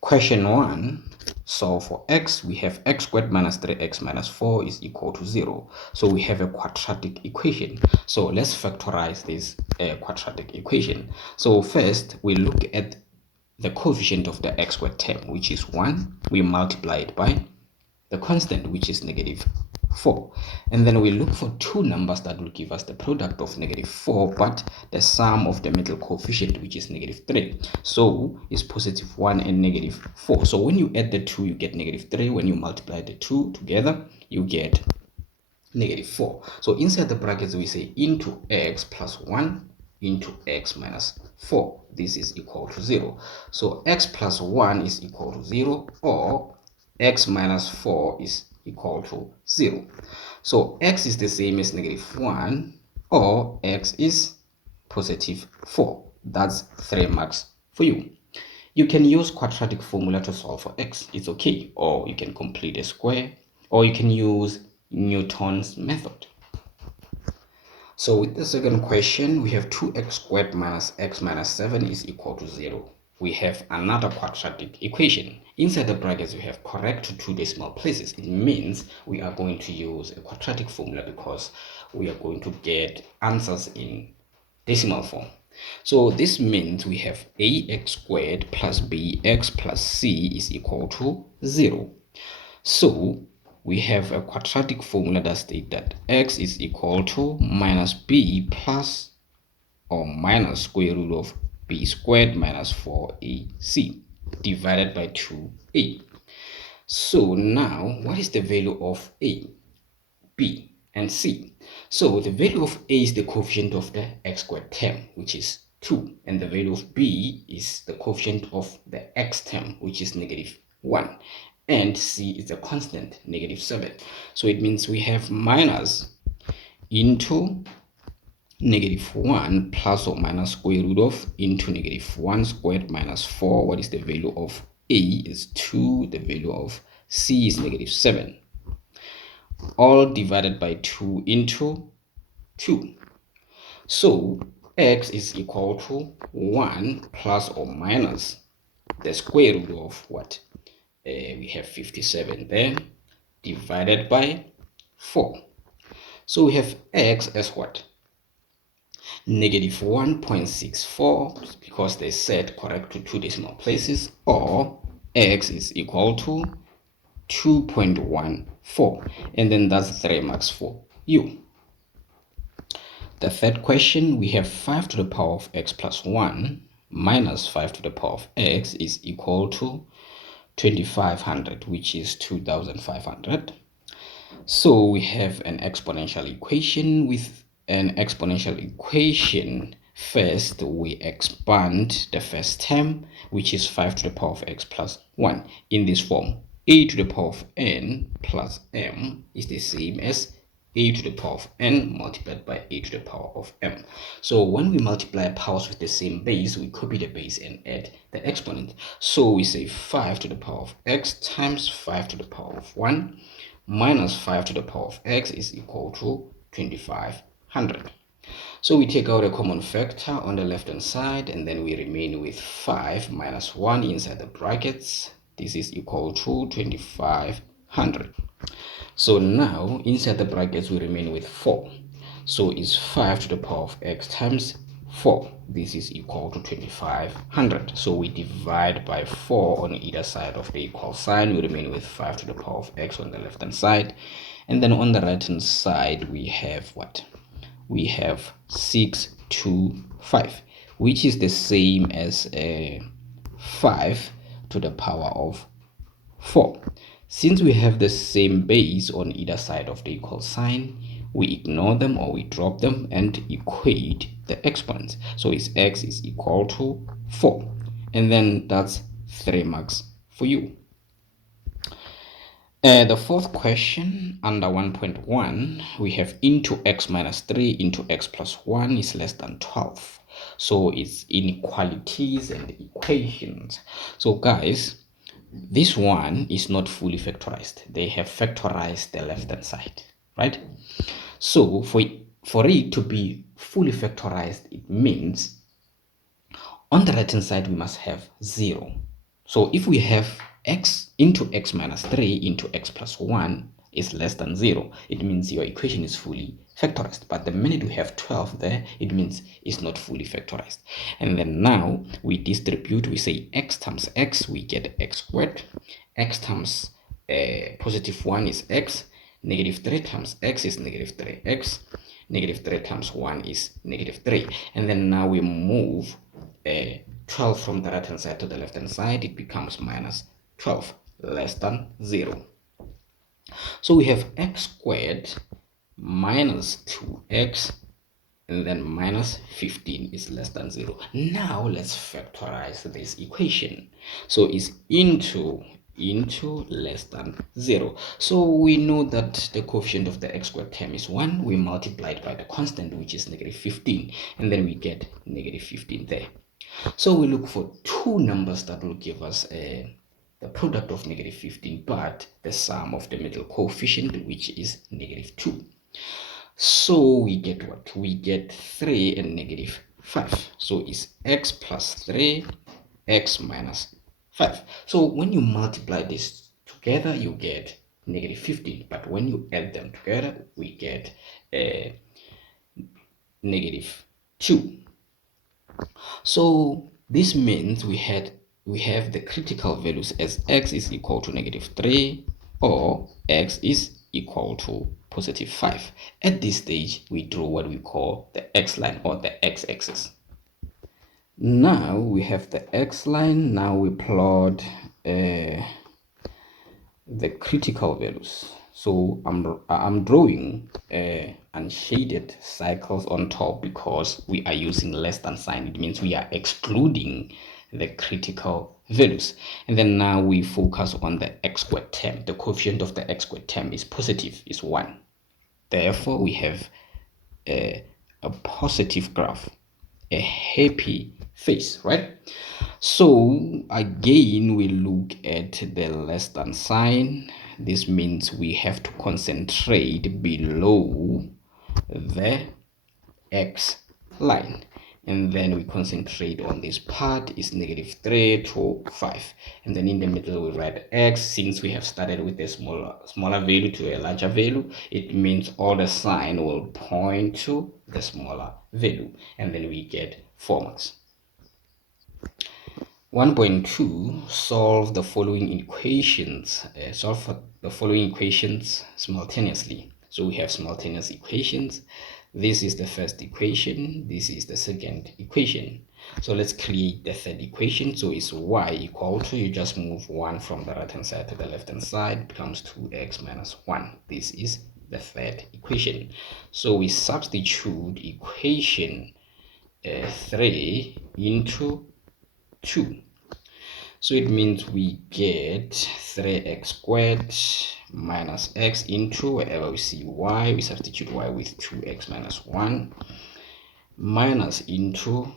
Question 1. So for x, we have x squared minus 3x minus 4 is equal to 0. So we have a quadratic equation. So let's factorize this quadratic equation. So first, we look at the coefficient of the x squared term, which is 1. We multiply it by the constant, which is negative 4, and then we look for two numbers that will give us the product of negative 4 but the sum of the middle coefficient, which is negative 3. So it's positive 1 and negative 4. So when you add the two, you get negative 3. When you multiply the two together, you get negative 4. So inside the brackets, we say into x plus 1 into x minus 4. This is equal to 0. So x plus 1 is equal to 0, or x minus 4 is equal to 0. So x is the same as negative 1, or x is positive 4. That's 3 marks for you. You can use quadratic formula to solve for x. It's okay. Or you can complete a square, or you can use Newton's method. So with the second question, we have 2x squared minus x minus 7 is equal to 0. We have another quadratic equation. Inside the brackets, we have correct two decimal places. It means we are going to use a quadratic formula because we are going to get answers in decimal form. So this means we have ax squared plus bx plus c is equal to 0. So we have a quadratic formula that states that x is equal to minus b plus or minus square root of b squared minus 4ac divided by 2a. So now, what is the value of a, b, and c? So the value of a is the coefficient of the x squared term, which is 2, and the value of b is the coefficient of the x term, which is negative 1, and c is the constant, negative 7. So it means we have minus into negative 1 plus or minus square root of into negative 1 squared minus 4. What is the value of a is 2, the value of c is negative 7, all divided by 2 into 2. So x is equal to 1 plus or minus the square root of what? We have 57 there, divided by 4. So we have x as what? Negative 1.64, because they said correct to two decimal places, or x is equal to 2.14, and then that's 3 marks for you. The third question, we have 5 to the power of x plus 1 minus 5 to the power of x is equal to 2500, which is 2500. So we have an exponential equation. With an exponential equation, first we expand the first term, which is 5 to the power of x plus 1, in this form. A to the power of n plus m is the same as a to the power of n multiplied by a to the power of m. So when we multiply powers with the same base, we copy the base and add the exponent. So we say 5 to the power of x times 5 to the power of 1 minus 5 to the power of x is equal to 2500. So we take out a common factor on the left hand side, and then we remain with 5 minus 1 inside the brackets. This is equal to 2500. So now inside the brackets we remain with 4. So it's 5 to the power of x times 4. This is equal to 2500. So we divide by 4 on either side of the equal sign. We remain with 5 to the power of x on the left hand side. And then on the right hand side we have what? We have 625, which is the same as 5 to the power of 4. Since we have the same base on either side of the equal sign, we ignore them or we drop them and equate the exponents. So it's x is equal to 4, and then that's 3 marks for you. The fourth question under 1.1, we have into x minus 3 into x plus 1 is less than 12. So it's inequalities and equations. So guys, this one is not fully factorized. They have factorized the left hand side, right? So for it to be fully factorized, it means on the right hand side we must have 0. So if we have x into x minus 3 into x plus 1 is less than 0, it means your equation is fully factorized. But the minute we have 12 there, it means it's not fully factorized. And then now we distribute, we say x times x, we get x squared. X times positive 1 is x. Negative 3 times x is negative 3x. Negative 3 times 1 is negative 3. And then now we move 12 from the right hand side to the left hand side. It becomes minus 12 less than 0. So we have x squared minus 2x and then minus 15 is less than 0. Now let's factorize this equation. So it's into less than 0. So we know that the coefficient of the x squared term is 1. We multiply it by the constant, which is negative 15, and then we get negative 15 there. So we look for two numbers that will give us the product of negative 15, but the sum of the middle coefficient, which is negative 2. So we get what? We get 3 and negative 5. So it's x plus 3, x minus 5. So when you multiply this together, you get negative 15. But when you add them together, we get negative 2. So this means we have the critical values as x is equal to negative 3 or x is equal to positive 5. At this stage, we draw what we call the x line or the x-axis. Now we have the x line. Now we plot the critical values. So I'm drawing unshaded circles on top because we are using less than sign. It means we are excluding the critical values. And then now we focus on the x squared term. The coefficient of the x squared term is positive, is 1. Therefore, we have a positive graph, a happy face, right? So again, we look at the less than sign. This means we have to concentrate below the x line, and then we concentrate on this part is negative 3 to 5, and then in the middle we write x. Since we have started with a smaller value to a larger value, it means all the sign will point to the smaller value, and then we get 4 marks. 1.2, solve the following equations. Solve for the following equations simultaneously. So we have simultaneous equations. This is the first equation. This is the second equation. So let's create the third equation. So it's y equal to, you just move 1 from the right hand side to the left hand side, becomes 2x minus 1. This is the third equation. So we substitute equation 3 into 2. So it means we get 3x squared minus x into, wherever we see y, we substitute y with 2x minus 1 minus into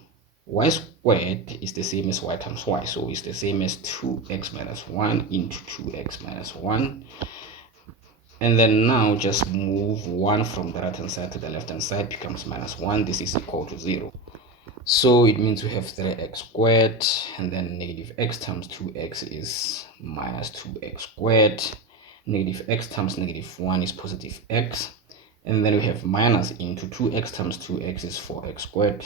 y squared is the same as y times y. So it's the same as 2x minus 1 into 2x minus 1. And then now just move 1 from the right hand side to the left hand side, becomes minus 1. This is equal to 0. So it means we have 3x squared, and then negative x times 2x is minus 2x squared. Negative x times negative 1 is positive x. And then we have minus into 2x times 2x is 4x squared.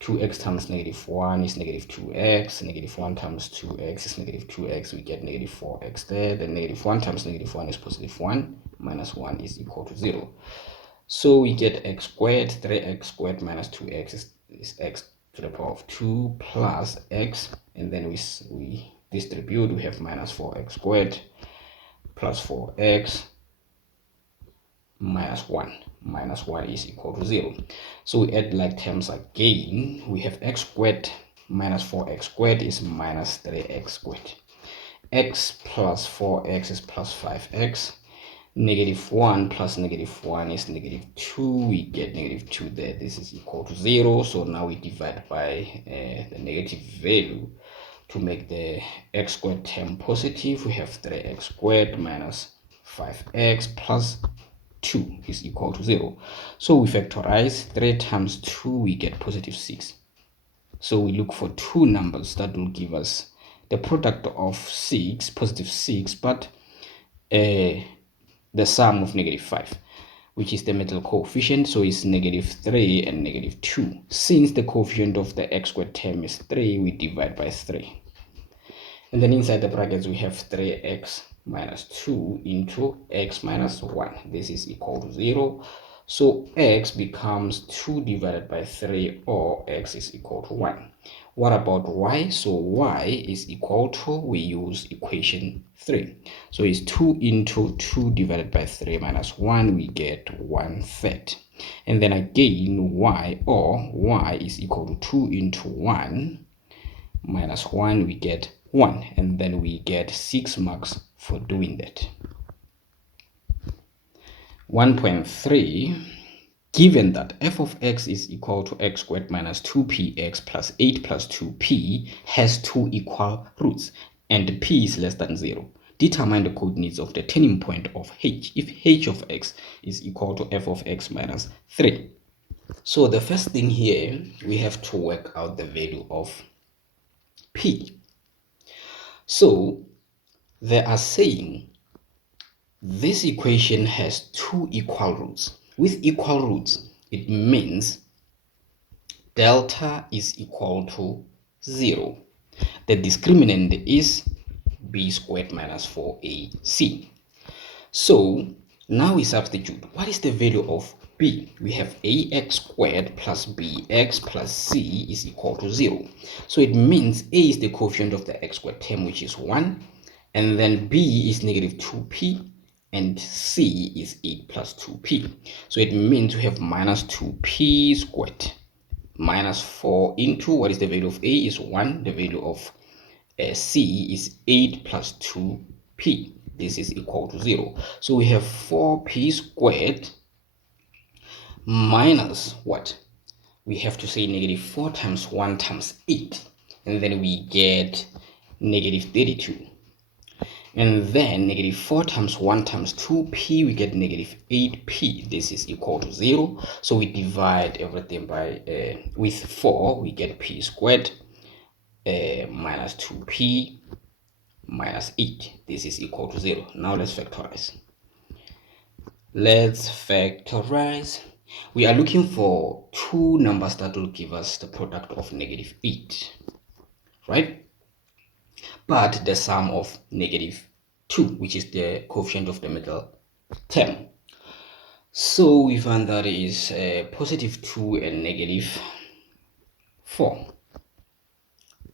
2x times negative 1 is negative 2x. Negative 1 times 2x is negative 2x. We get negative 4x there. Then negative 1 times negative 1 is positive 1. Minus 1 is equal to 0. So we get x squared. 3x squared minus 2x is x to the power of 2 plus x, and then we distribute. We have minus 4x squared plus 4x minus 1. Minus 1 is equal to 0. So we add like terms again. We have x squared minus 4x squared is minus 3x squared. X plus 4x is plus 5x. Negative 1 plus negative 1 is negative 2. We get negative 2 there. This is equal to 0. So now we divide by the negative value to make the x squared term positive. We have 3x squared minus 5x plus 2 is equal to 0. So we factorize 3 times 2, we get positive 6. So we look for two numbers that will give us the product of 6, positive 6, but the sum of negative 5, which is the middle coefficient. So it's negative 3 and negative 2. Since the coefficient of the x squared term is 3, we divide by 3. And then inside the brackets, we have 3x minus 2 into x minus 1. This is equal to 0. So x becomes 2 divided by 3, or x is equal to 1. What about y? So y is equal to, we use equation 3. So it's 2 into 2 divided by 3 minus 1, we get 1/3. And then again, y, or y is equal to 2 into 1 minus 1, we get 1. And then we get 6 marks for doing that. 1.3, given that f of x is equal to x squared minus 2px plus 8 plus 2p has 2 equal roots and p is less than 0, determine the coordinates of the turning point of h if h of x is equal to f of x minus 3. So the first thing here, we have to work out the value of p. So they are saying this equation has 2 equal roots. With equal roots, it means delta is equal to 0. The discriminant is b squared minus 4ac. So now we substitute. What is the value of b? We have ax squared plus bx plus c is equal to 0. So it means a is the coefficient of the x squared term, which is 1, and then b is negative 2p, and c is 8 plus 2p. So it means we have minus 2p squared minus 4 into, what is the value of a is 1, the value of c is 8 plus 2p. This is equal to 0. So we have 4p squared minus what? We have to say negative 4 times 1 times 8. And then we get negative 32. And then negative 4 times 1 times 2p, we get negative 8p. This is equal to 0. So we divide everything by with 4, we get p squared minus 2p minus 8. This is equal to 0. Now let's factorize. Let's factorize. We are looking for two numbers that will give us the product of negative 8, right? But the sum of negative 2, which is the coefficient of the middle term. So we find that is positive 2 and negative 4.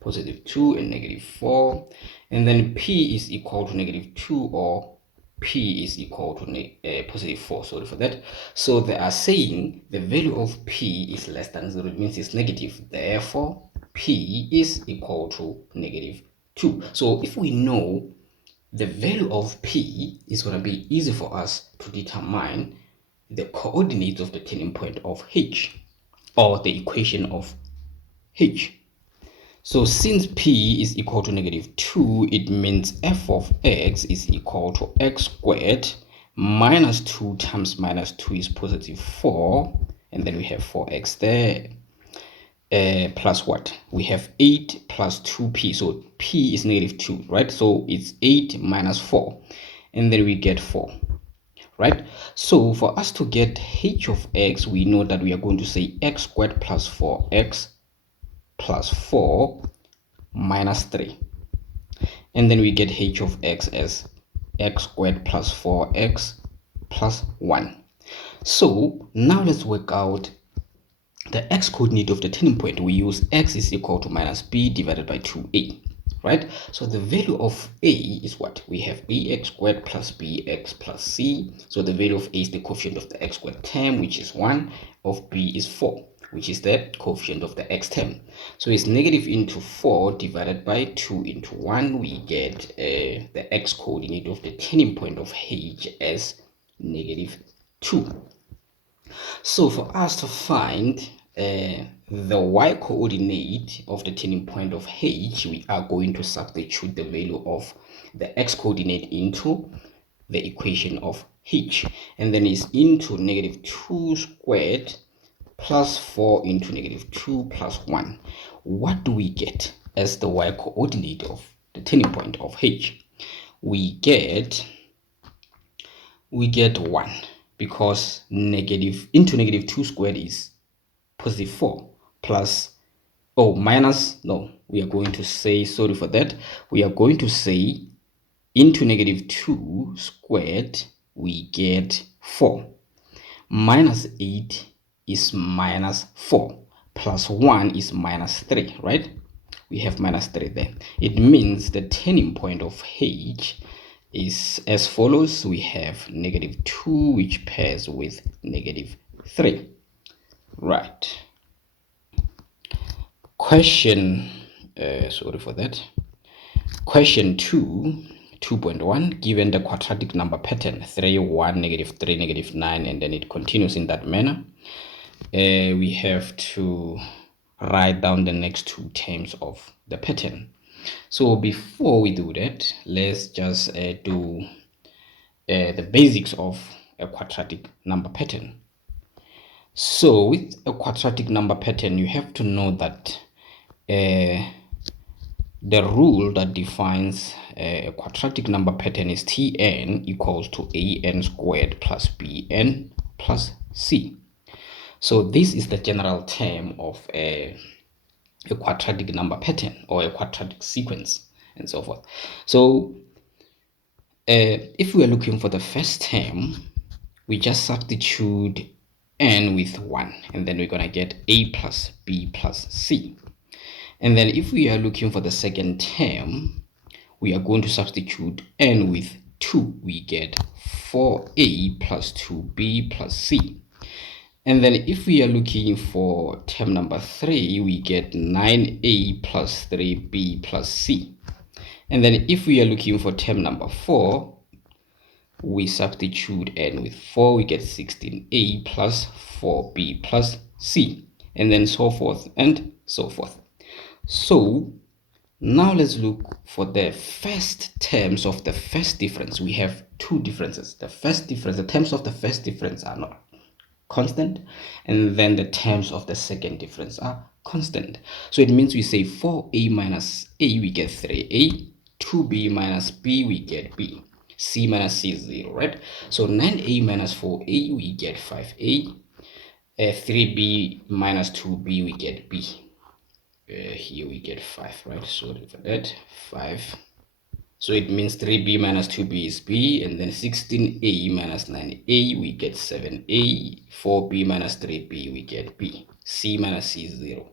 Positive 2 and negative 4. And then p is equal to negative 2, or p is equal to positive 4. Sorry for that. So they are saying the value of p is less than 0. It means it's negative. Therefore, p is equal to negative 2. So if we know the value of p, is going to be easy for us to determine the coordinates of the turning point of h, or the equation of h. So since p is equal to negative 2, it means f of x is equal to x squared minus 2 times minus 2 is positive 4, and then we have 4x there, plus what? We have 8 plus 2p, so p is negative 2, right? So it's 8 minus 4, and then we get 4, right? So for us to get h of x, we know that we are going to say x squared plus 4x plus 4 minus 3, and then we get h of x as x squared plus 4x plus 1. So now let's work out the x coordinate of the turning point. We use x is equal to minus b divided by 2a, right? So the value of a is what? We have ax squared plus bx plus c. So the value of a is the coefficient of the x squared term, which is 1, of b is 4, which is the coefficient of the x term. So it's negative into 4 divided by 2 into 1. We get the x coordinate of the turning point of h as negative 2. So for us to find the y coordinate of the turning point of h, we are going to substitute the value of the x coordinate into the equation of h, and then it's into negative 2 squared plus 4 into negative 2 plus 1. What do we get as the y coordinate of turning point of h, we get 1, because negative into negative 2 squared is positive 4 plus, minus, no, we are going to say, sorry for that, we are going to say into negative 2 squared we get 4, minus 8 is minus 4, plus 1 is minus 3, right? We have minus 3 there. It means the turning point of h is as follows. We have negative 2, which pairs with negative 3. Right. Question, sorry for that. Question 2.1, given the quadratic number pattern 3, 1, negative 3, negative 9, and then it continues in that manner, we have to write down the next two terms of the pattern. So before we do that, let's just do the basics of a quadratic number pattern. So with a quadratic number pattern, you have to know that the rule that defines a quadratic number pattern is Tn equals to an squared plus bn plus c. So this is the general term of a quadratic number pattern or a quadratic sequence and so forth. So if we are looking for the first term, we just substitute n with 1, and then we're going to get a plus b plus c. And then if we are looking for the second term, we are going to substitute n with 2. We get 4a plus 2b plus c. And then if we are looking for term number 3, we get 9a plus 3b plus c. And then if we are looking for term number 4, we substitute n with 4, we get 16a plus 4b plus c, and then so forth and so forth. So now let's look for the first terms of the first difference. We have two differences. The first difference, the terms of the first difference are not constant, and then the terms of the second difference are constant. So it means we say 4a minus a, we get 3a, 2b minus b, we get b, c minus c is 0, right? So 9a minus 4a, we get 5a, 3b minus 2b, we get b. Here we get 5, right? Sorry for that, 5. So it means 3b minus 2b is b, and then 16a minus 9a, we get 7a, 4b minus 3b, we get b, c minus c is 0.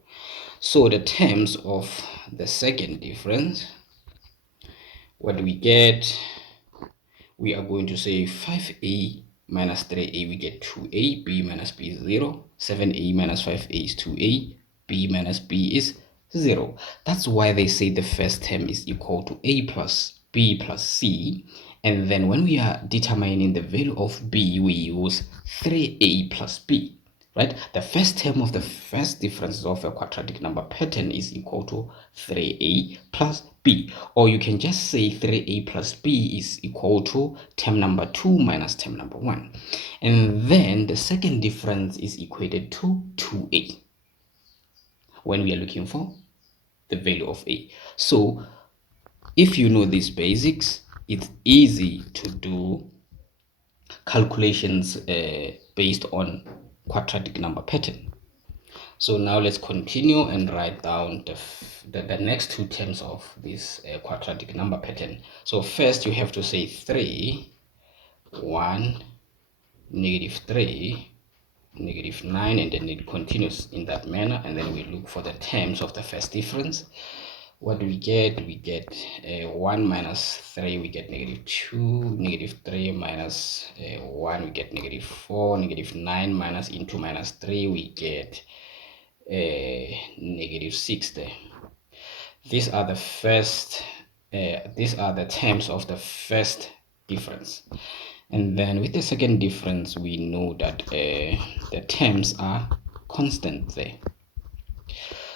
So the terms of the second difference, what do we get? We are going to say 5a minus 3a, we get 2a, b minus b is 0, 7a minus 5a is 2a, b minus b is 0. That's why they say the first term is equal to a plus b plus c, and then when we are determining the value of b, we use 3a plus b, right? The first term of the first difference of a quadratic number pattern is equal to 3a plus b, or you can just say 3a plus b is equal to term number 2 minus term number 1, and then the second difference is equated to 2a when we are looking for the value of a. So if you know these basics, it's easy to do calculations based on quadratic number pattern. So now let's continue and write down the next two terms of this quadratic number pattern. So first you have to say 3, 1, negative 3, negative 9, and then it continues in that manner, and then we look for the terms of the first difference. What do we get? We get 1 minus 3, we get negative 2, negative 3 minus 1, we get negative 4, negative 9 minus into minus 3, we get negative 6 there. These are the terms of the first difference. And then with the second difference, we know that the terms are constant there.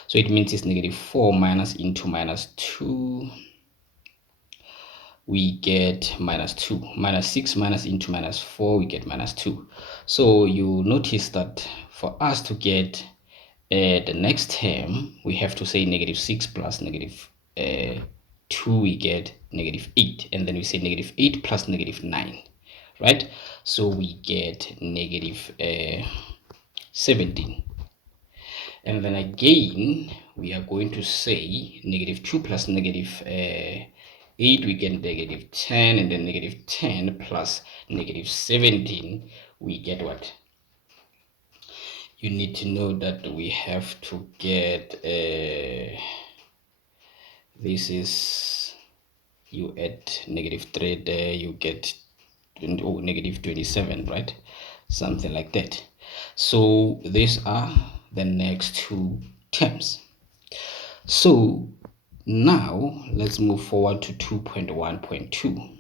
So it means it's negative 4 minus into minus 2, we get minus 2. Minus 6 minus into minus 4, we get minus 2. So you notice that for us to get the next term, we have to say negative 6 plus negative 2, we get negative 8. And then we say negative 8 plus negative 9, right? So we get negative 17. And then again, we are going to say negative 2 plus negative 8, we get negative 10. And then negative 10 plus negative 17, we get what? You need to know that we have to get, this is, you add negative 3 there, you get negative 27, right? Something like that. So these are the next two terms. So now let's move forward to 2.1.2.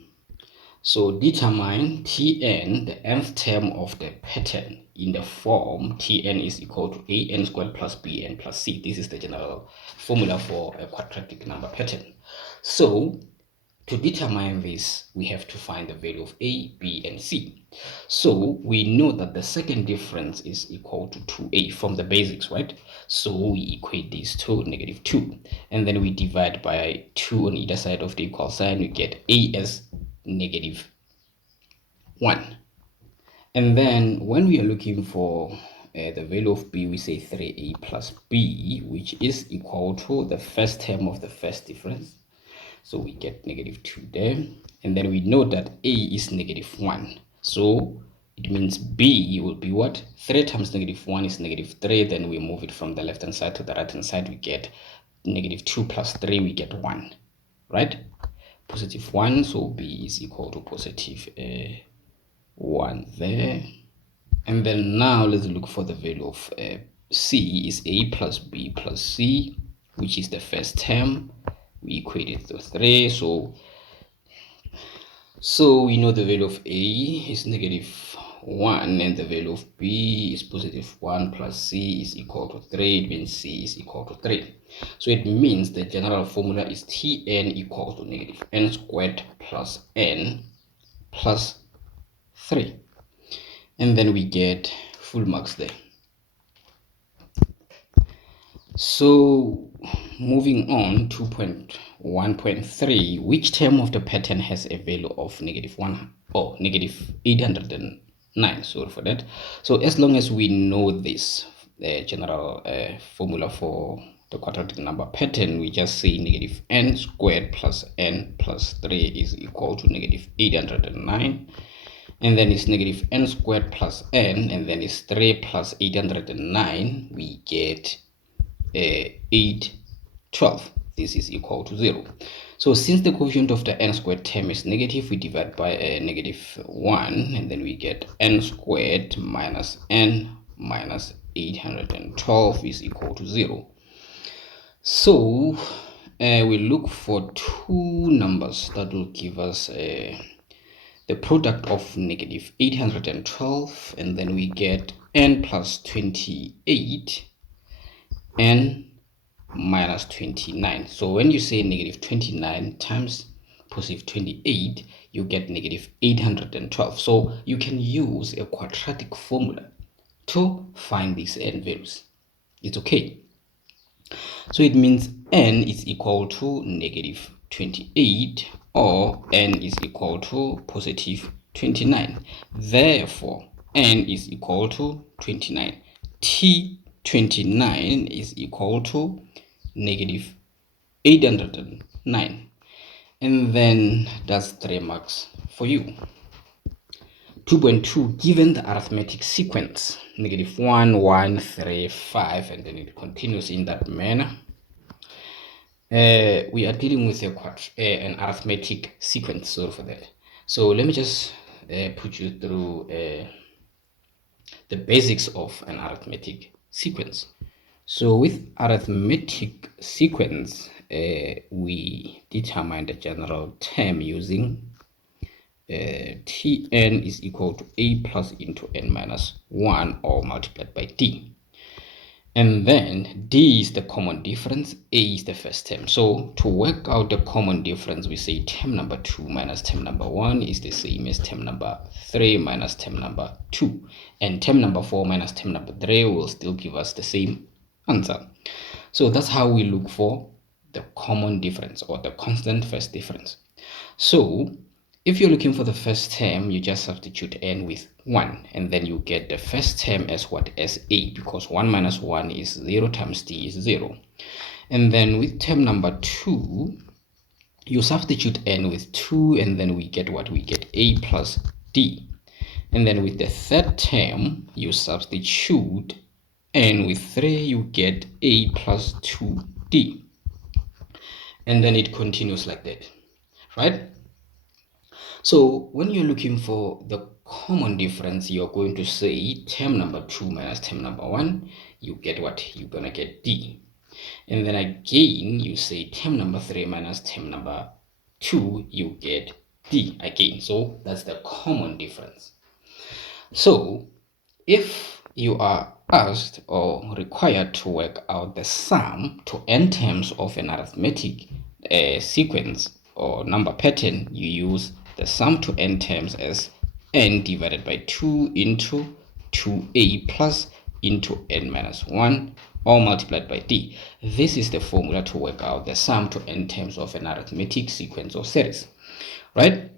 So determine Tn, the nth term of the pattern, in the form Tn is equal to an squared plus bn plus c. This is the general formula for a quadratic number pattern. So to determine this, we have to find the value of a, b, and c. So we know that the second difference is equal to 2a from the basics, right? So we equate these to negative 2. And then we divide by 2 on either side of the equal sign. We get a as negative 1. And then when we are looking for the value of b, we say 3a plus b, which is equal to the first term of the first difference. So we get negative 2 there. And then we know that a is negative 1. So it means b will be what? 3 times negative 1 is negative 3. Then we move it from the left hand side to the right hand side. We get negative 2 plus 3. We get 1, right? Positive 1. So b is equal to positive 1 there. And then now let's look for the value of c is a plus b plus c, which is the first term. We equate it to 3. So we know the value of a is negative 1 and the value of b is positive 1 plus c is equal to 3. It means c is equal to 3. So it means the general formula is Tn equals to negative n squared plus n plus 3. And then we get full marks there. So moving on, 2.1.3, which term of the pattern has a value of negative 1 or negative 809? Sorry for that. So as long as we know this general formula for the quadratic number pattern, we just say negative n squared plus n plus 3 is equal to negative 809. And then it's negative n squared plus n, and then it's 3 plus 809. We get 812. This is equal to 0. So since the coefficient of the n squared term is negative, we divide by a negative 1, and then we get n squared minus n minus 812 is equal to 0. So we look for two numbers that will give us the product of negative 812, and then we get n plus 28, n minus 29. So when you say negative 29 times positive 28, you get negative 812. So you can use a quadratic formula to find these n values. It's okay. So it means n is equal to negative 28 or n is equal to positive 29. Therefore, n is equal to 29. T29 is equal to negative 809. And then that's 3 marks for you. 2.2, given the arithmetic sequence, negative 1, 1, 3, 5, and then it continues in that manner. We are dealing with an arithmetic sequence, sorry for that. So let me just put you through the basics of an arithmetic sequence. So with arithmetic sequence, we determine the general term using Tn is equal to a plus into n minus 1 or multiplied by d. And then d is the common difference, a is the first term. So to work out the common difference, we say term number 2 minus term number 1 is the same as term number 3 minus term number 2. And term number 4 minus term number 3 will still give us the same answer. So that's how we look for the common difference or the constant first difference. So if you're looking for the first term, you just substitute n with 1, and then you get the first term as what? As a, because 1 minus 1 is 0 times d is 0. And then with term number 2, you substitute n with 2, and then we get what? We get a plus d. And then with the third term, you substitute n with 3, you get a plus 2d. And then it continues like that, right? So when you're looking for the common difference, you're going to say term number 2 minus term number 1, you get what? You're going to get d. And then again, you say term number 3 minus term number 2, you get d again. So that's the common difference. So if you are asked or required to work out the sum to n terms of an arithmetic sequence or number pattern, you use the sum to n terms as n divided by 2 into 2a plus into n minus 1, all multiplied by d. This is the formula to work out the sum to n terms of an arithmetic sequence or series, right?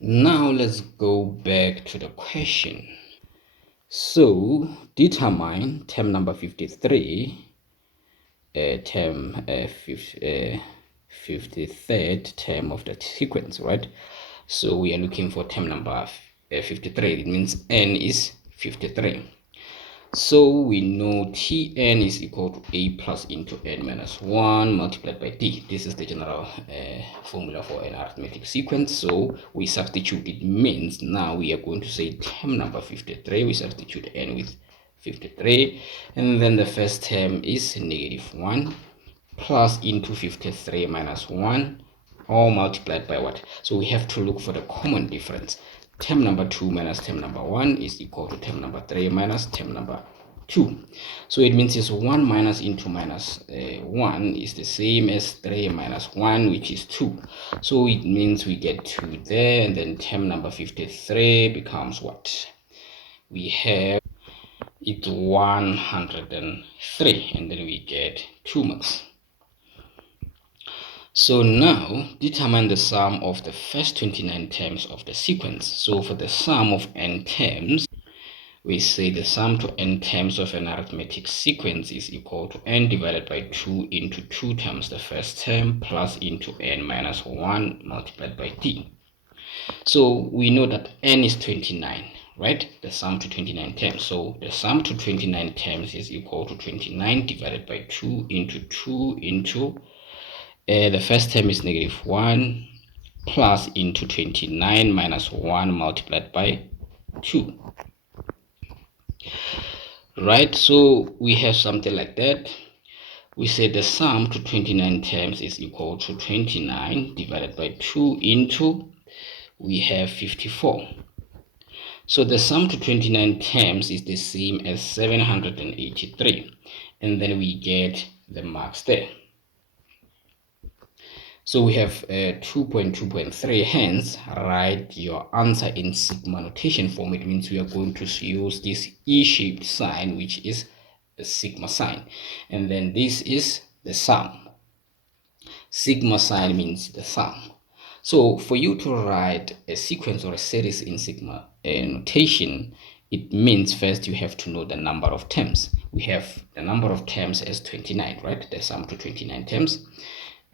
Now let's go back to the question. So determine term number 53, term 53rd term of the sequence, right? So we are looking for term number 53. It means n is 53. So we know Tn is equal to a plus into n minus 1 multiplied by d. This is the general formula for an arithmetic sequence. So we substitute. It means now we are going to say term number 53. We substitute n with 53. And then the first term is negative 1 plus into 53 minus 1, all multiplied by what? So we have to look for the common difference. Term number 2 minus term number 1 is equal to term number 3 minus term number 2. So it means it's 1 minus into minus 1 is the same as 3 minus 1, which is 2. So it means we get 2 there, and then term number 53 becomes what? We have it 103, and then we get 2 marks. So now determine the sum of the first 29 terms of the sequence. So for the sum of n terms, we say the sum to n terms of an arithmetic sequence is equal to n divided by 2 into 2 times the first term plus into n minus 1 multiplied by d. So we know that n is 29, right? The sum to 29 terms. So the sum to 29 terms is equal to 29 divided by 2 into the first term is negative 1 plus into 29 minus 1 multiplied by 2. Right, so we have something like that. We say the sum to 29 terms is equal to 29 divided by 2 into, we have 54. So the sum to 29 terms is the same as 783. And then we get the marks there. So we have 2.2.3, hence write your answer in sigma notation form. It means we are going to use this E-shaped sign, which is the sigma sign. And then this is the sum. Sigma sign means the sum. So for you to write a sequence or a series in sigma notation, it means first you have to know the number of terms. We have the number of terms as 29, right? The sum to 29 terms.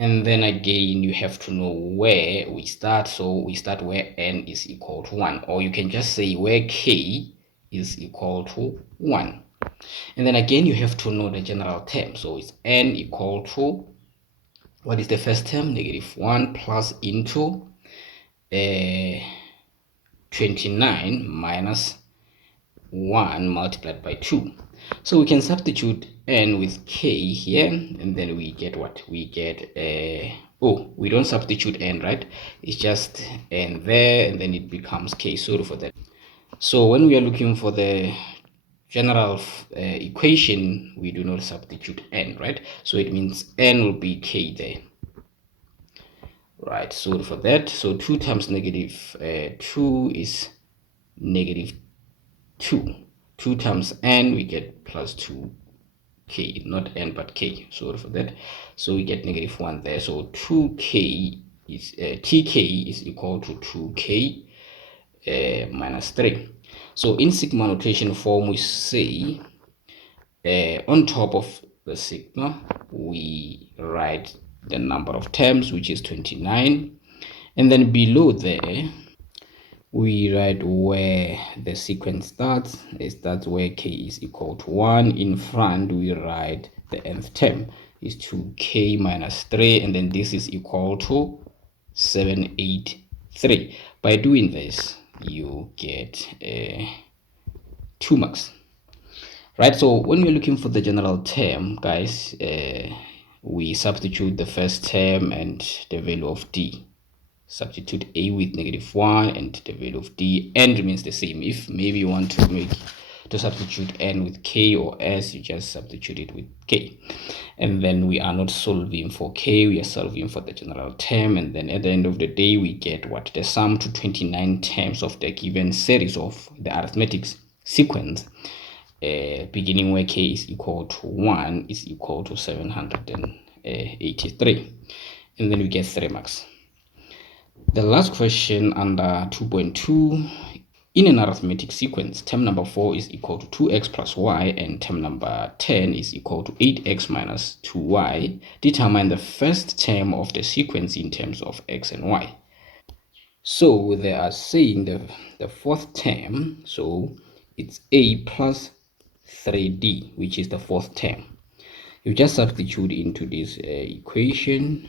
And then again, you have to know where we start. So we start where n is equal to 1. Or you can just say where k is equal to 1. And then again, you have to know the general term. So it's n equal to, what is the first term? Negative 1 plus into 29 minus 1 multiplied by 2. So we can substitute n with k here, and then we get what? We get, oh, we don't substitute n, right? It's just n there, and then it becomes k. Sorry for that. So when we are looking for the general equation, we do not substitute n, right? So it means n will be k there. Right, sorry for that. So 2 times negative 2 is negative 2. 2 times n, we get plus 2 k, not n but k, sorry for that. So we get -1 there. So 2k is tk is equal to 2k minus 3. So in sigma notation form, we say on top of the sigma we write the number of terms, which is 29, and then below there we write where the sequence starts. It starts where k is equal to 1. In front we write the nth term is 2k minus 3, and then this is equal to 783. By doing this you get 2 marks, right? So when we're looking for the general term, guys, we substitute the first term and the value of d. Substitute a with -1 and the value of d. N remains the same. If maybe you want to substitute n with k or s, you just substitute it with k. And then we are not solving for k, we are solving for the general term. And then at the end of the day, we get what? The sum to 29 terms of the given series of the arithmetic sequence, beginning where k is equal to 1 is equal to 783. And then we get 3 marks. The last question under 2.2, in an arithmetic sequence, term number 4 is equal to 2x plus y and term number 10 is equal to 8x minus 2y. Determine the first term of the sequence in terms of x and y. So they are saying the fourth term, so it's a plus 3d, which is the fourth term. You just substitute into this equation,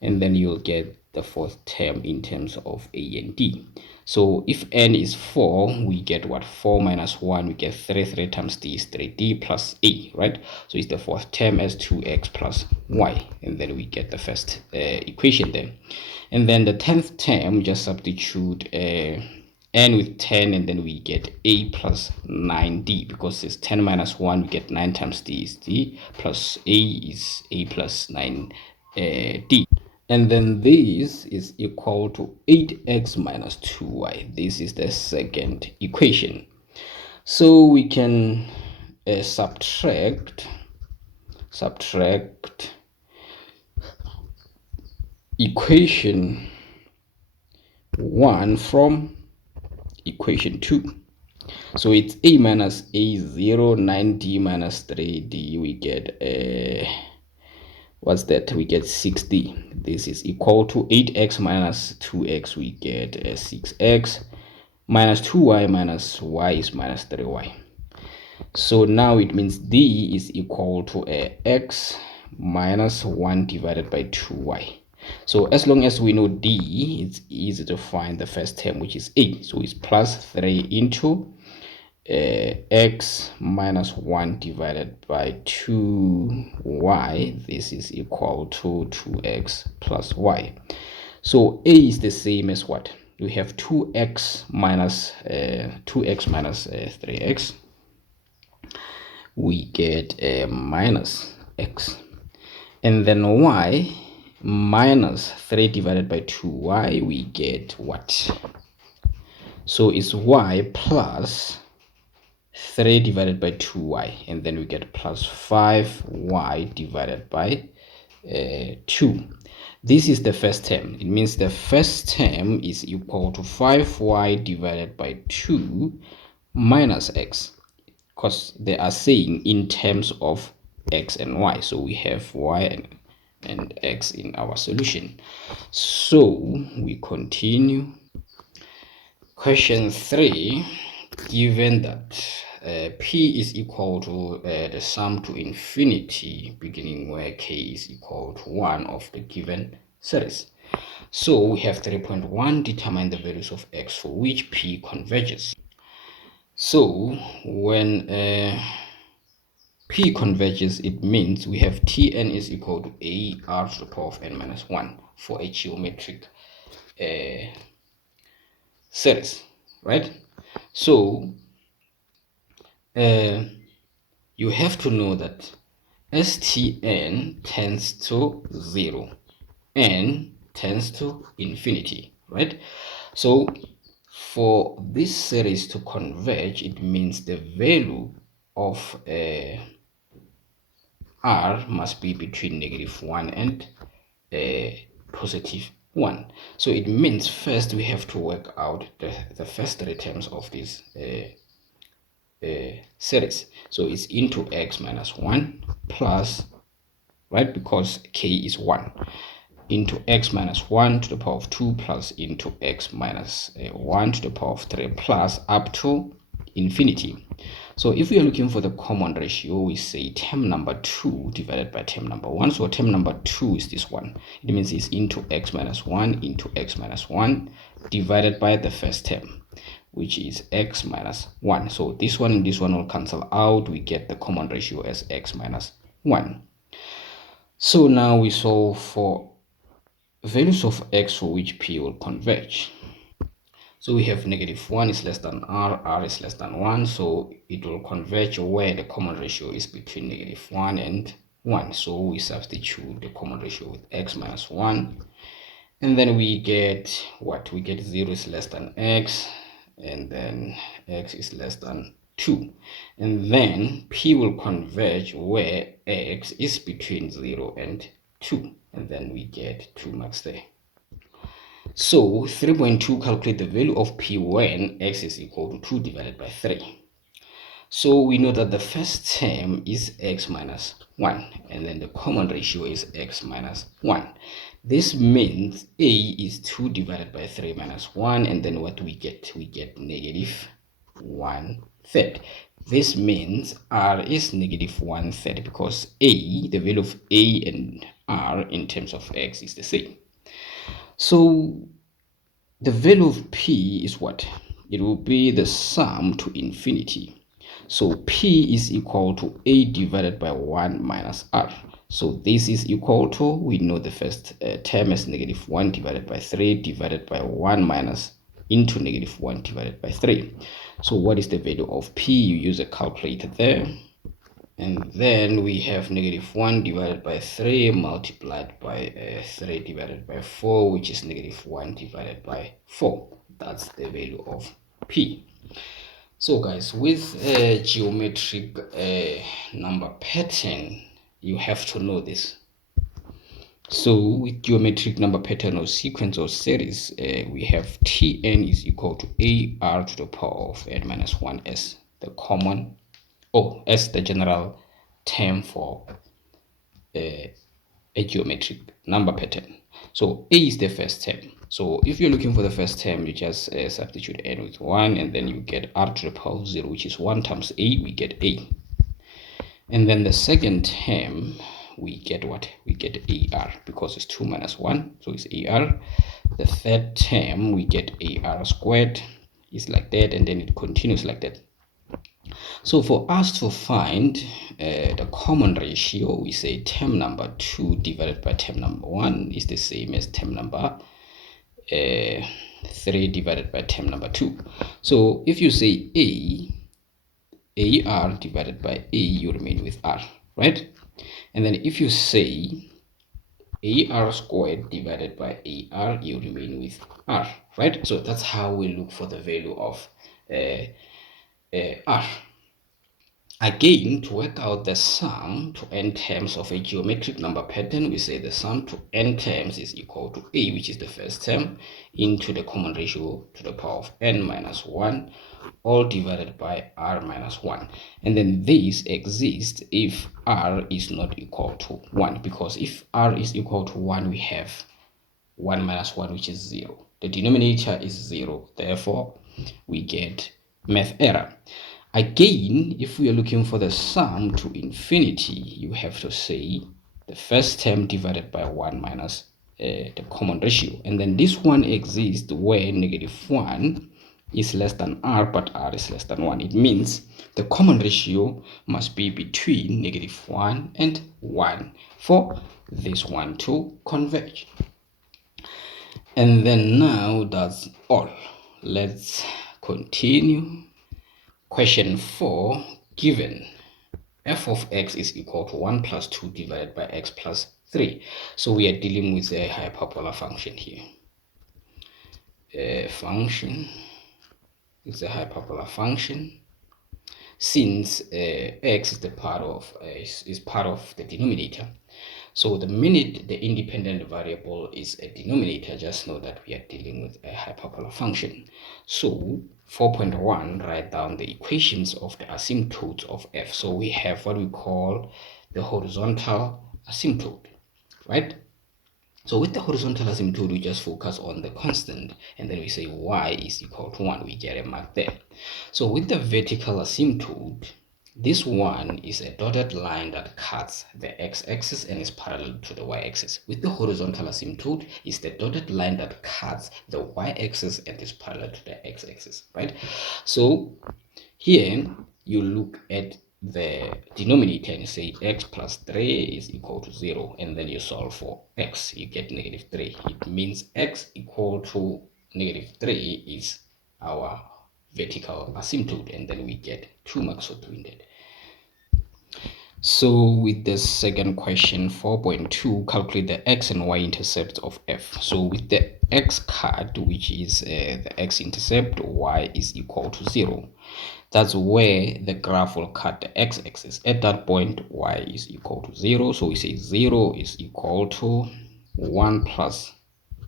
and then you'll get the fourth term in terms of a and d. So if n is 4, we get what? 4 minus 1, we get 3. 3 times d is 3d plus a, right? So it's the fourth term as 2x plus y, and then we get the first equation there. And then the 10th term, just substitute n with 10, and then we get a plus 9d, because it's 10 minus 1, we get 9 times d is d, plus a is a plus 9d. And then this is equal to 8x minus 2y. This is the second equation. So we can subtract equation 1 from equation 2. So it's a minus a 0, 9d minus 3d. We get what's that? We get 6d. This is equal to 8x minus 2x. We get 6x minus 2y minus y is minus 3y. So now it means d is equal to x minus 1 divided by 2y. So as long as we know d, it's easy to find the first term, which is a. So it's plus 3 into x minus 1 divided by 2y. This is equal to 2x plus y. So a is the same as what? We have 2x minus 3x. We get minus x. And then y minus 3 divided by 2y, we get what? So it's y plus 3 divided by 2y, and then we get plus 5y divided by 2. This is the first term. It means the first term is equal to 5y divided by 2 minus x, because they are saying in terms of x and y. So we have y and x in our solution. So we continue. Question 3, given that p is equal to the sum to infinity, beginning where k is equal to 1 of the given series. So we have 3.1, determine the values of x for which p converges. So when p converges, it means we have tn is equal to a r to the power of n minus 1 for a geometric series, right? So you have to know that Stn tends to 0, n tends to infinity, right? So for this series to converge, it means the value of r must be between -1 and +1. So it means first we have to work out the first three terms of this series. So it's into x minus 1 plus, right, because k is 1, into x minus 1 to the power of 2 plus into x minus 1 to the power of 3 plus up to infinity. So if we are looking for the common ratio, we say term number 2 divided by term number 1. So term number 2 is this one. It means it's into x minus 1 into x minus 1 divided by the first term, which is x minus 1. So this one and this one will cancel out. We get the common ratio as x minus 1. So now we solve for values of x for which p will converge. So we have -1 is less than r is less than 1, so it will converge where the common ratio is between -1 and 1. So we substitute the common ratio with x minus 1, and then we get what? We get 0 is less than x, and then x is less than 2. And then p will converge where x is between 0 and 2, and then we get 2 marks there. So 3.2, calculate the value of p when x is equal to 2 divided by 3. So we know that the first term is x minus 1, and then the common ratio is x minus 1. This means a is 2 divided by 3 minus 1, and then what we get? We get -1/3. This means r is -1/3 because a, the value of a and r in terms of x is the same. So the value of p is what? It will be the sum to infinity. So p is equal to a divided by 1 minus r. So this is equal to, we know the first term as -1 divided by 3 divided by 1 minus into -1 divided by 3. So what is the value of p? You use a calculator there. And then we have -1 divided by 3 multiplied by 3 divided by 4, which is -1 divided by 4. That's the value of p. So guys, with a geometric number pattern, you have to know this. So with geometric number pattern or sequence or series, we have Tn is equal to ar to the power of n minus 1s, the common, as the general term for a geometric number pattern. So a is the first term. So if you're looking for the first term, you just substitute n with 1, and then you get r to the power of 0, which is 1 times a, we get a. And then the second term, we get what? We get ar, because it's 2 minus 1, so it's ar. The third term, we get ar squared, is like that, and then it continues like that. So for us to find the common ratio, we say term number 2 divided by term number 1 is the same as term number 3 divided by term number 2. So if you say ar divided by a, you remain with r, right? And then if you say ar squared divided by ar, you remain with r, right? So that's how we look for the value of r. Again, to work out the sum to n terms of a geometric number pattern, we say the sum to n terms is equal to a, which is the first term, into the common ratio to the power of n minus 1, all divided by r minus 1. And then this exists if r is not equal to 1, because if r is equal to 1, we have 1 minus 1, which is 0. The denominator is 0, therefore we get math error. Again, if we are looking for the sum to infinity, you have to say the first term divided by 1 minus the common ratio. And then this one exists where -1 is less than r, but r is less than 1. It means the common ratio must be between -1 and 1 for this one to converge. And then now that's all. Let's continue. Question 4, given f of x is equal to 1 plus 2 divided by x plus 3. So we are dealing with a hyperbola function here. A function is a hyperbola function. since x is the part of is part of the denominator. So the minute the independent variable is a denominator, just know that we are dealing with a hyperbola function. So 4.1, write down the equations of the asymptotes of f. So we have what we call the horizontal asymptote, right? So with the horizontal asymptote, we just focus on the constant, and then we say y is equal to 1. We get a mark there. So with the vertical asymptote, this one is a dotted line that cuts the x-axis and is parallel to the y-axis. With the horizontal asymptote, it's the dotted line that cuts the y-axis and is parallel to the x-axis, right? So here you look at the denominator and say x plus 3 is equal to 0, and then you solve for x, you get negative 3. It means x equal to negative 3 is our vertical asymptote, and then we get 2 marks for doing that. So with the second question, 4.2, calculate the x and y intercepts of f. So with the x card, which is the x-intercept, y is equal to 0. That's where the graph will cut the x-axis. At that point, y is equal to 0. So we say 0 is equal to 1 plus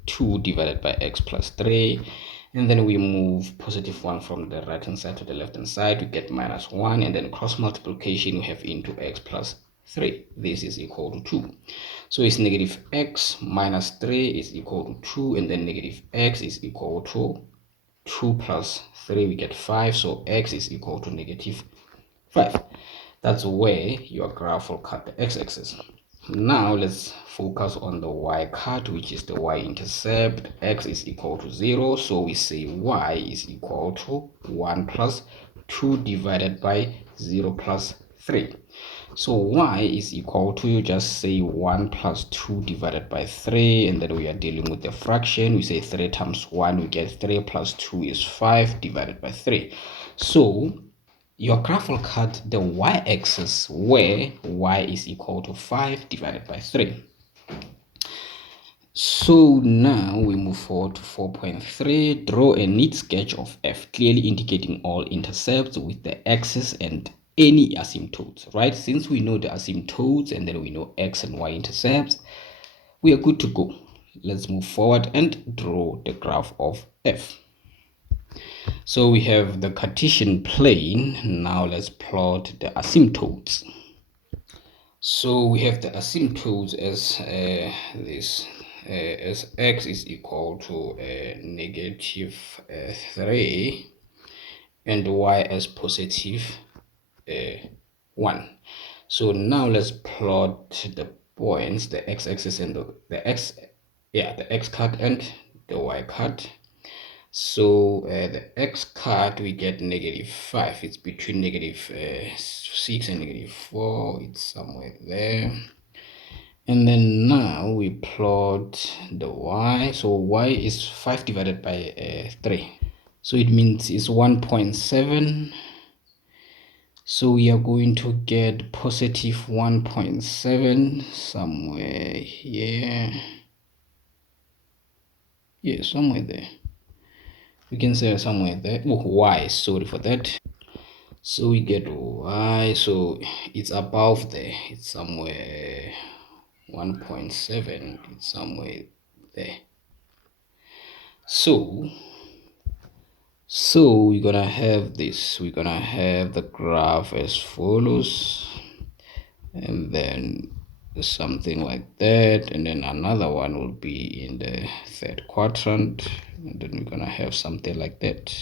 2 divided by x plus 3. And then we move positive 1 from the right hand side to the left hand side. We get minus 1. And then cross multiplication, we have into x plus 3. This is equal to 2. So it's negative x minus 3 is equal to 2. And then negative x is equal to 2 plus 3, we get 5. So x is equal to negative 5. That's where your graph will cut the x-axis. Now let's focus on the y-cut, which is the y-intercept. X is equal to 0. So we say y is equal to 1 plus 2 divided by 0 plus 3. So y is equal to, you just say 1 plus 2 divided by 3, and then we are dealing with the fraction. We say 3 times 1, we get 3 plus 2 is 5 divided by 3. So your graph will cut the y-axis where y is equal to 5 divided by 3. So now we move forward to 4.3. Draw a neat sketch of f, clearly indicating all intercepts with the axis and any asymptotes, right? Since we know the asymptotes and then we know x and y intercepts, we are good to go. Let's move forward and draw the graph of f. So we have the Cartesian plane. Now let's plot the asymptotes. So we have the asymptotes as as x is equal to negative 3 and y as positive 1. So now let's plot the points, the x-axis and the x-cut and the y-cut. So the x-cut, we get negative 5. It's between negative 6 and negative 4. It's somewhere there. And then now we plot the y. So y is 5 divided by 3. So it means it's 1.7. So we are going to get positive 1.7 somewhere here. Yeah, somewhere there. We can say somewhere there. Oh, y, sorry for that. So we get y. So it's above there. It's somewhere 1.7. It's somewhere there. So we're gonna have this. We're gonna have the graph as follows, and then something like that, and then another one will be in the third quadrant, and then we're gonna have something like that.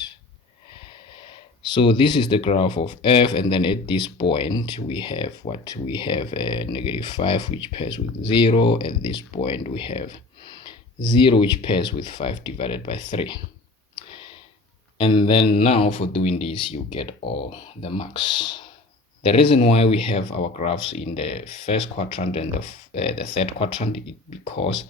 So this is the graph of f, and then at this point we have what we have a negative 5 which pairs with 0. At this point we have 0 which pairs with 5 divided by 3. And then now for doing this you get all the marks. The reason why we have our graphs in the first quadrant and the third quadrant is because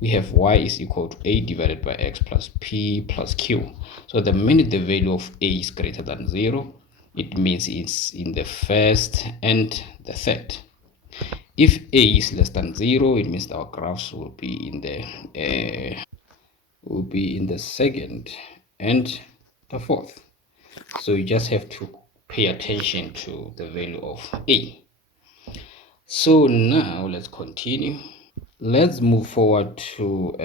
we have y is equal to a divided by x plus p plus q. So the minute the value of a is greater than 0, it means it's in the first and the third. If a is less than 0, it means our graphs will be in the second and the fourth. So you just have to pay attention to the value of a. So now let's continue. Let's move forward to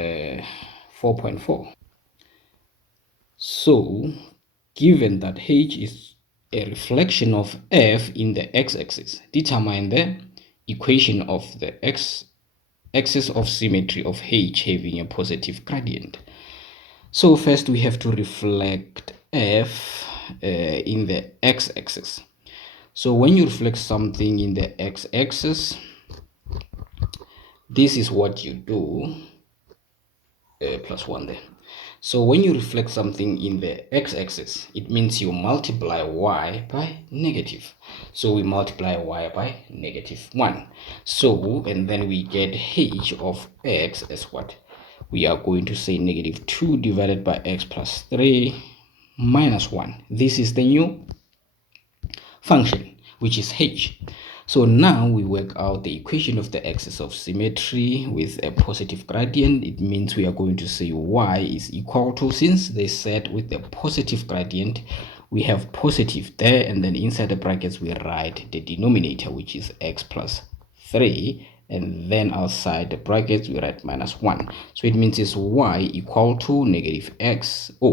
4.4. So given that h is a reflection of f in the x-axis, determine the equation of the axis of symmetry of h having a positive gradient. So first we have to reflect f in the x-axis. So when you reflect something in the x-axis, this is what you do, plus 1 there. So when you reflect something in the x-axis, it means you multiply y by negative. So we multiply y by -1. So, and then we get h of x as what? We are going to say -2 divided by x plus 3 minus 1. This is the new function, which is h. So now we work out the equation of the axis of symmetry with a positive gradient. It means we are going to say y is equal to, since they said with the positive gradient, we have positive there, and then inside the brackets we write the denominator, which is x plus 3, and then outside the brackets we write -1. So it means it's y equal to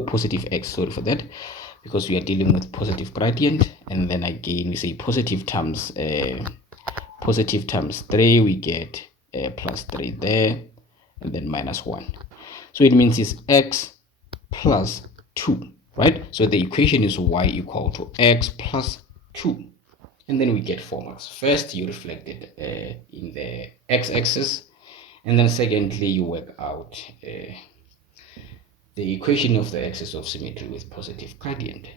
positive x, sorry for that, because we are dealing with positive gradient. And then again we say positive times 3, we get plus 3 there, and then -1. So it means it's x plus 2, right? So the equation is y equal to x plus 2, and then we get 4 marks. First you reflect it in the x-axis, and then secondly you work out the equation of the axis of symmetry with positive gradient.